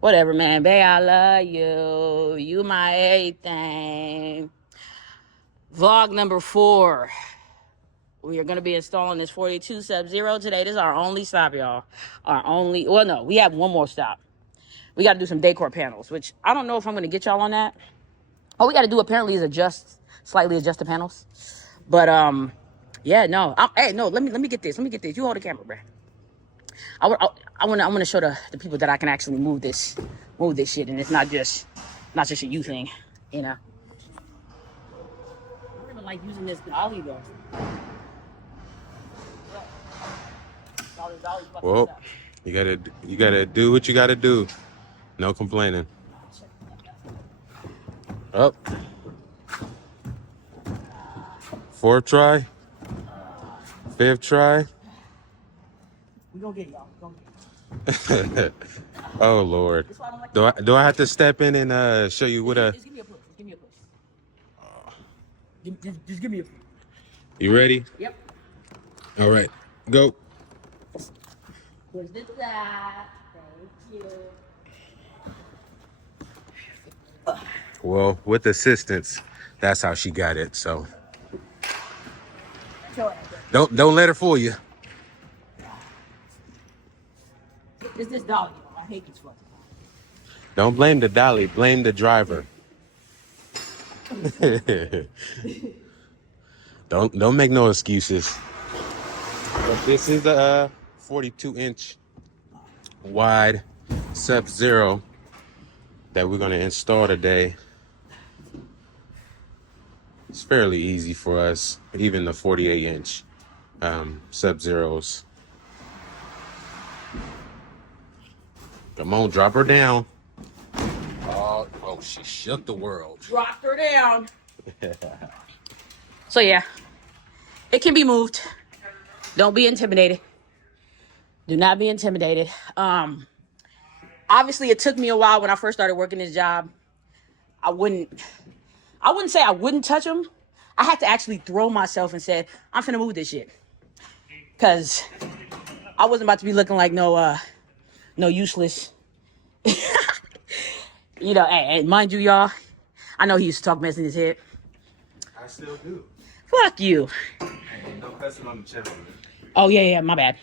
Whatever, man. Babe, I love you. You my everything. Vlog number 4. We are going to be installing this 42 Sub-Zero today. This is our only stop, y'all. Well, no, we have one more stop. We got to do some decor panels, which I don't know if I'm going to get y'all on that. All we got to do apparently is slightly adjust the panels. But, yeah, no. Hey, no, let me get this. Let me get this. You hold the camera, bro. I want to show the people that I can actually move this shit, and it's not just a you thing, you know. I don't even like using this dolly though. Well, you gotta do what you gotta do. No complaining. Up. 4th try. 5th try. We gonna get y'all. Oh Lord. Do I have to step in and show you what Just give me a push. Just give me a push. Just give me a push. You ready? Yep. All right. Go. Push this side. Thank you. Well, with assistance, that's how she got it. So don't let her fool you. It's this dolly. I hate these fucking. Don't blame the dolly. Blame the driver. Don't make no excuses. But this is a 42-inch wide Sub-Zero that we're gonna install today. It's fairly easy for us, even the 48-inch Sub-Zeros. Come on, drop her down. Oh, she shook the world. Dropped her down. So yeah, it can be moved. Don't be intimidated. Do not be intimidated. Obviously it took me a while when I first started working this job. I wouldn't say I wouldn't touch them. I had to actually throw myself and say, I'm finna move this shit. Cause I wasn't about to be looking like no useless. You know, and mind you, y'all, I know he used to talk mess in his head. I still do. Fuck you. Hey, no cussing on the channel, man. Oh, yeah, my bad.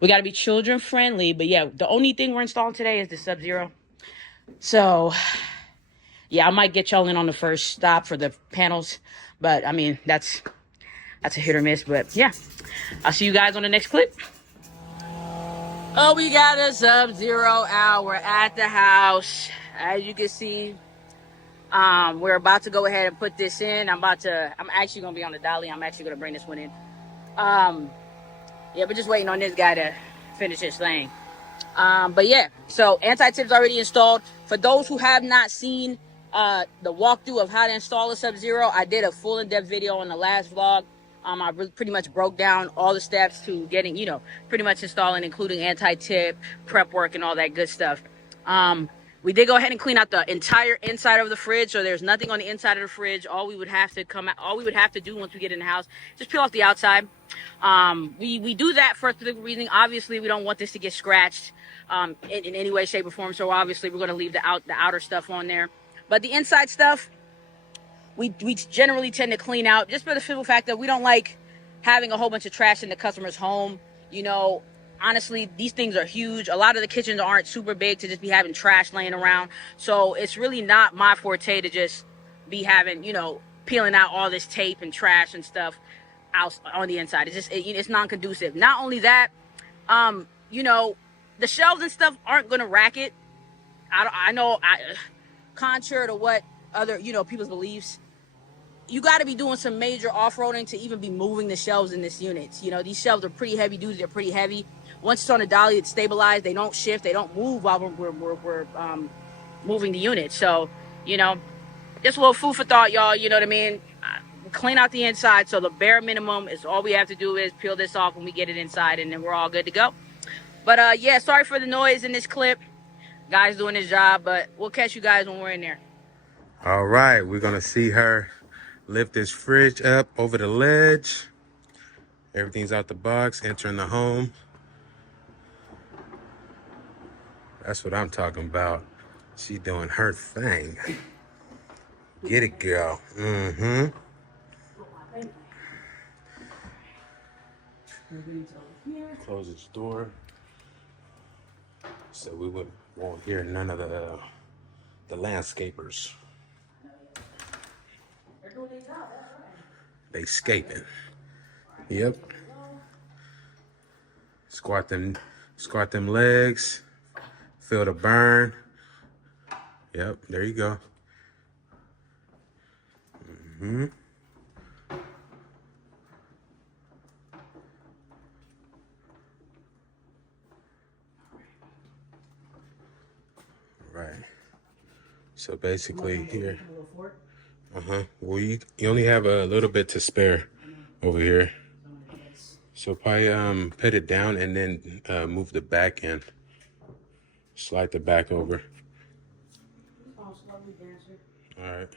We got to be children friendly. But yeah, the only thing we're installing today is the Sub-Zero. So, yeah, I might get y'all in on the first stop for the panels. But, I mean, that's a hit or miss. But, yeah, I'll see you guys on the next clip. Oh, we got a Sub-Zero hour at the house. As you can see, we're about to go ahead and put this in. I'm actually going to be on the dolly. I'm actually going to bring this one in. Yeah, we're just waiting on this guy to finish his thing. But yeah, so anti-tip's already installed. For those who have not seen the walkthrough of how to install a Sub-Zero, I did a full in-depth video on the last vlog. I pretty much broke down all the steps to getting, pretty much installing, including anti-tip, prep work, and all that good stuff. We did go ahead and clean out the entire inside of the fridge, so there's nothing on the inside of the fridge. All we would have to do once we get in the house, just peel off the outside. We do that for a specific reason. Obviously, we don't want this to get scratched in any way, shape, or form. So obviously, we're going to leave the outer stuff on there. But the inside stuff, we generally tend to clean out just for the simple fact that we don't like having a whole bunch of trash in the customer's home. Honestly, these things are huge. A lot of the kitchens aren't super big to just be having trash laying around. So it's really not my forte to just be having, peeling out all this tape and trash and stuff out on the inside. It's non-conducive. Not only that, the shelves and stuff aren't going to rack it. I know, contrary to what other, people's beliefs, you got to be doing some major off-roading to even be moving the shelves in this unit. These shelves are pretty heavy dudes. They're pretty heavy. Once it's on a dolly, it's stabilized. They don't shift. They don't move while we're moving the unit. So, just a little food for thought, y'all. You know what I mean? Clean out the inside. So the bare minimum is all we have to do is peel this off when we get it inside, and then we're all good to go. But, yeah, sorry for the noise in this clip. Guy's doing his job, but we'll catch you guys when we're in there. All right, we're going to see her lift this fridge up over the ledge. Everything's out the box, entering the home. That's what I'm talking about. She doing her thing. Get it, girl. Mm-hmm. Close this door so we won't hear none of the landscapers. They scaping. Yep. Squat them legs. Feel the burn. Yep, there you go. Mm-hmm. Right. So basically here. Well, you only have a little bit to spare over here. So probably put it down and then move the back in. Slide the back over. All right.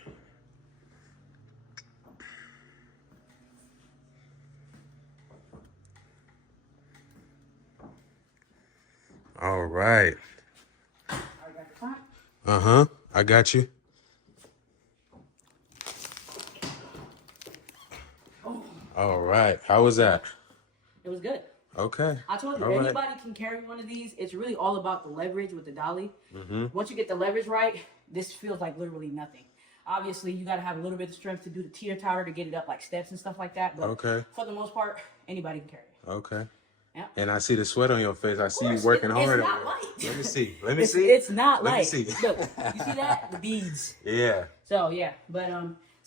All right. Uh-huh. I got you. All right. How was that? It was good. Okay. I told you, anybody can carry one of these. It's really all about the leverage with the dolly. Once you get the leverage right, this feels like literally nothing. Obviously, you got to have a little bit of strength to do the teeter totter to get it up like steps and stuff like that. But for the most part, anybody can carry it. Okay. Yeah. And I see the sweat on your face. I see you working hard. It's not light. Let me see. Let me see. It's not Let me light. see. Look, you see that? The beads. Yeah. So, yeah. But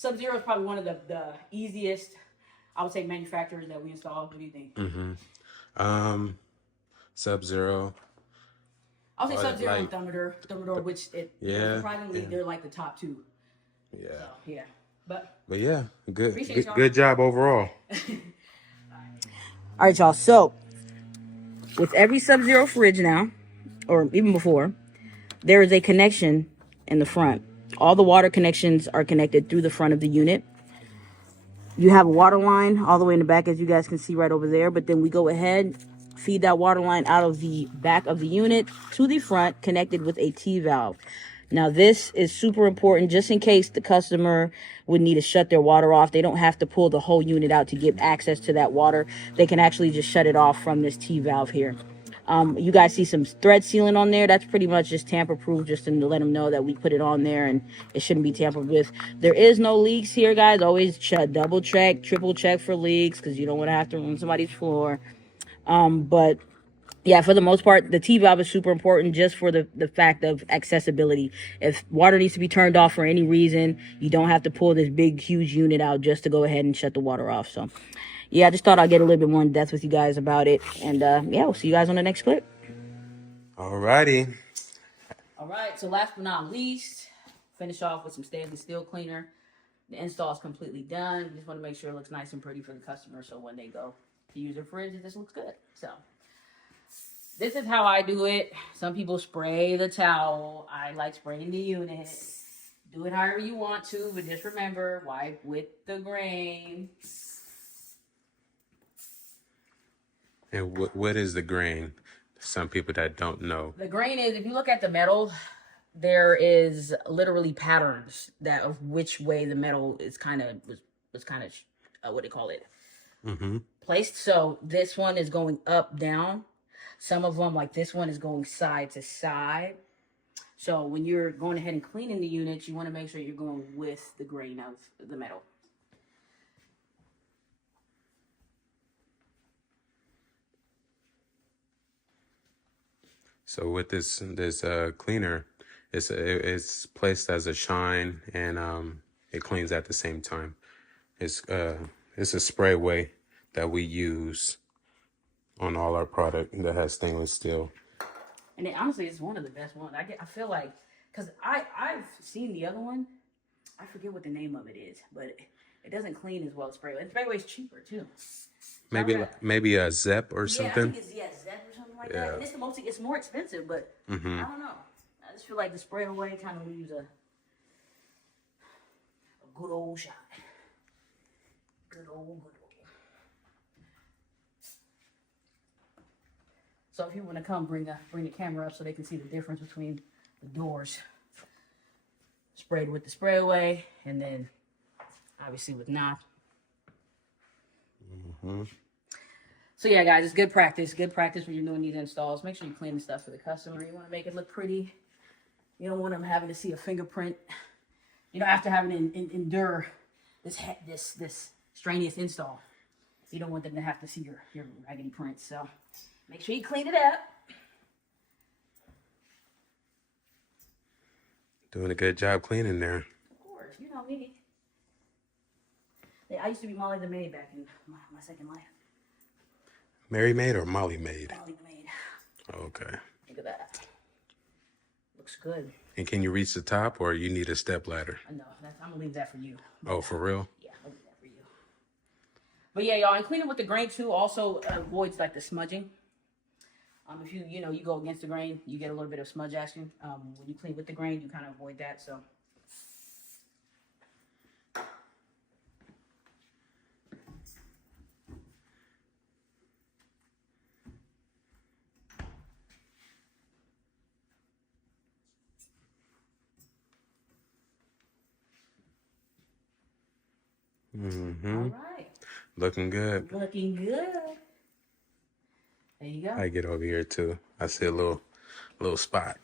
SUBZERO is probably one of the easiest, I would say, manufacturers that we install. What do you think? SUBZERO. I would say SUBZERO and Thermador, which surprisingly they're like the top two. Yeah. So, yeah. But yeah, good job overall. All right, y'all. So with every SUBZERO fridge now, or even before, there is a connection in the front. All the water connections are connected through the front of the unit. You have a water line all the way in the back, as you guys can see right over there. But then we go ahead, feed that water line out of the back of the unit to the front, connected with a T-valve. Now, this is super important just in case the customer would need to shut their water off. They don't have to pull the whole unit out to get access to that water. They can actually just shut it off from this T-valve here. You guys see some thread sealing on there. That's pretty much just tamper-proof, just to let them know that we put it on there and it shouldn't be tampered with. There is no leaks here, guys. Always double check, triple check for leaks because you don't want to have to ruin somebody's floor. But yeah, for the most part, the T-valve is super important just for the fact of accessibility. If water needs to be turned off for any reason, you don't have to pull this big, huge unit out just to go ahead and shut the water off. So, yeah, I just thought I'd get a little bit more in depth with you guys about it. And, yeah, we'll see you guys on the next clip. Alrighty. All right, so last but not least, finish off with some stainless steel cleaner. The install is completely done. We just want to make sure it looks nice and pretty for the customer so when they go to use their fridge, this looks good. So this is how I do it. Some people spray the towel. I like spraying the unit. Do it however you want to, but just remember, wipe with the grain. And what is the grain? Some people that don't know. The grain is, if you look at the metal, there is literally patterns that of which way the metal is kind of was kind of what do you call it? Placed. So this one is going up, down. Some of them, like this one, is going side to side. So when you're going ahead and cleaning the units, you want to make sure you're going with the grain of the metal. So with this cleaner, it's placed as a shine and it cleans at the same time. It's a spray way that we use on all our product that has stainless steel. And honestly, it's one of the best ones. I feel like, because I've seen the other one. I forget what the name of it is, but it doesn't clean as well as spray. And spray way is cheaper too. Maybe a Zep or something. I think it's Zep or something like that. And it's more expensive, but I don't know. I just feel like the spray away kind of leaves a good old shot. Good old. So if you want to come, bring the camera up so they can see the difference between the doors. Sprayed with the spray away, and then obviously with not. So yeah, guys, it's good practice. Good practice when you're doing these installs. Make sure you clean the stuff for the customer. You want to make it look pretty. You don't want them having to see a fingerprint. You know, after having to endure this strenuous install, you don't want them to have to see your raggedy prints. So make sure you clean it up. Doing a good job cleaning there. Of course, you know me. I used to be Molly the maid back in my second life. Mary maid or Molly maid? Molly the maid. Okay. Look at that. Looks good. And can you reach the top, or you need a step ladder? No, I'm gonna leave that for you. Oh, for real? Yeah, I'll leave that for you. But yeah, y'all, and cleaning with the grain too also avoids like the smudging. If you go against the grain, you get a little bit of smudge action. When you clean with the grain, you kind of avoid that. So. All right. Looking good. Looking good. There you go. I get over here too. I see a little spot.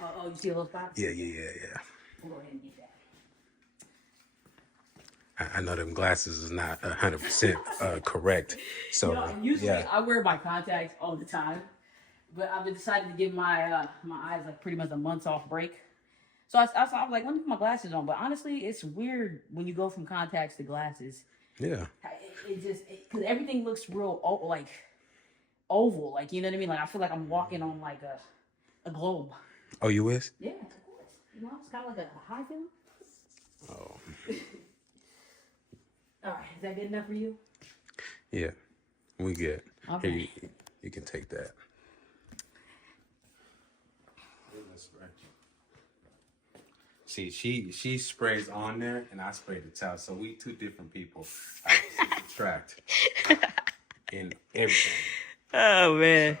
Oh, you see a little spot? Yeah. We'll go ahead and get that. I know them glasses is not 100% correct. So Usually yeah. I wear my contacts all the time, but I've decided to give my my eyes like pretty much a month's off break. So I was like, let me put my glasses on. But honestly, it's weird when you go from contacts to glasses. Yeah. It just because everything looks real like oval, like, you know what I mean? Like I feel like I'm walking on like a globe. Oh, you is? Yeah, of course. You know, it's kind of like a high feeling. Oh. All right, is that good enough for you? Yeah, we good. Okay. Here, you can take that. See, she sprays on there, and I spray the towel. So we two different people. I subtract in everything. Oh man. So,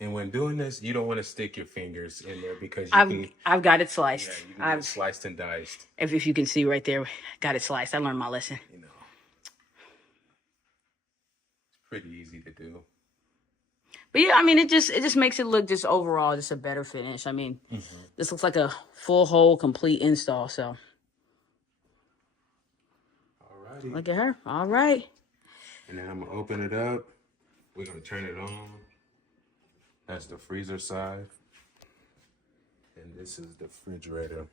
and when doing this, you don't want to stick your fingers in there because I've got it sliced. Yeah, you can get sliced and diced. If you can see right there, got it sliced. I learned my lesson. You know, it's pretty easy to do. But yeah, I mean, it just makes it look just overall just a better finish. I mean, this looks like a full whole complete install. So, Alrighty. Look at her. All right. And then I'm gonna open it up. We're gonna turn it on. That's the freezer side. And this is the refrigerator.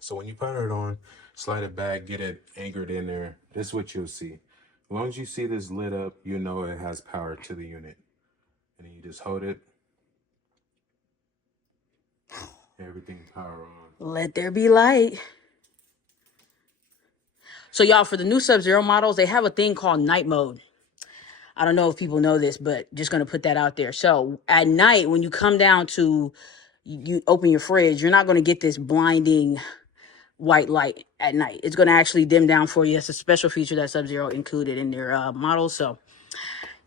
So when you put it on, slide it back, get it anchored in there. This is what you'll see. As long as you see this lit up, you know it has power to the unit. And then you just hold it. Everything power on. Let there be light. So y'all, for the new SUBZERO models, they have a thing called night mode. I don't know if people know this, but just going to put that out there. So at night, when you come down to, you open your fridge, you're not going to get this blinding white light at night. It's going to actually dim down for you. It's a special feature that SUBZERO included in their models. So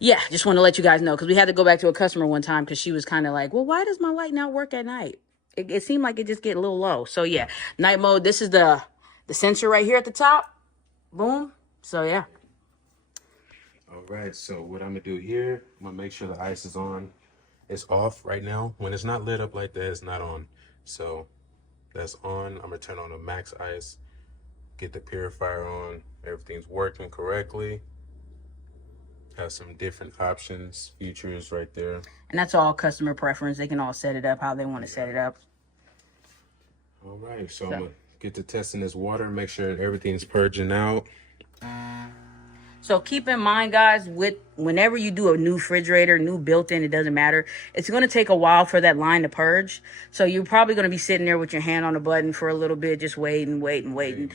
yeah, just want to let you guys know, because we had to go back to a customer one time because she was kind of like, well, why does my light not work at night? It seemed like it just get a little low. So yeah, night mode. This is the sensor right here at the top. Boom. So yeah. All right, so what I'm gonna do here, I'm gonna make sure the ice is on. It's off right now. When it's not lit up like that, it's not on. So that's on. I'm gonna turn on the max ice, get the purifier on. Everything's working correctly. Have some different options, features right there. And that's all customer preference. They can all set it up how they want to set it up. All right, so I'm gonna get to testing this water, make sure everything's purging out. So keep in mind, guys, whenever you do a new refrigerator, new built-in, it doesn't matter. It's going to take a while for that line to purge. So you're probably going to be sitting there with your hand on the button for a little bit, just waiting. Minute,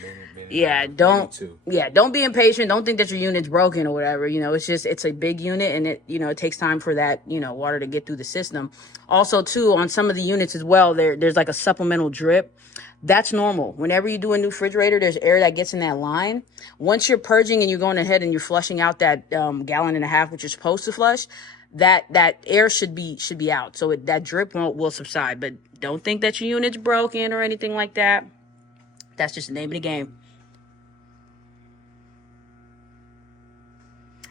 Yeah, don't be impatient. Don't think that your unit's broken or whatever. You know, it's a big unit, and it takes time for that water to get through the system. Also, too, on some of the units as well, there's like a supplemental drip. That's normal. Whenever you do a new refrigerator, there's air that gets in that line. Once you're purging and you're going ahead and you're flushing out that gallon and a half, which you're supposed to flush, that air should be out. So that drip will subside. But don't think that your unit's broken or anything like that. That's just the name of the game.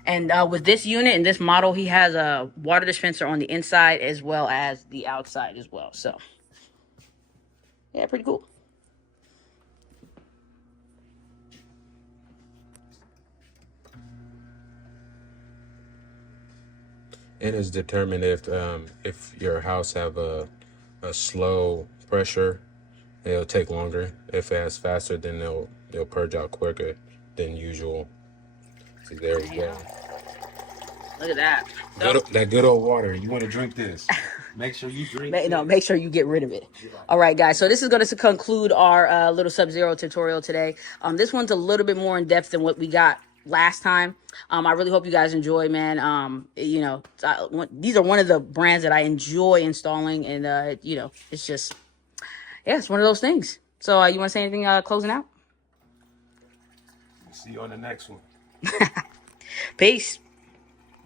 And with this unit and this model, he has a water dispenser on the inside as well as the outside as well. So, yeah, pretty cool. And it's determined if your house have a slow pressure, it'll take longer. If it has faster, then they'll purge out quicker than usual. So there we go. Look at that. That good old water. You want to drink this? Make sure you drink it. No, make sure you get rid of it. All right, guys. So this is going to conclude our little Sub-Zero tutorial today. This one's a little bit more in depth than what we got last time. I really hope you guys enjoy, man. These are one of the brands that I enjoy installing, and it's just, yeah, it's one of those things. So you want to say anything closing out? See you on the next one. Peace.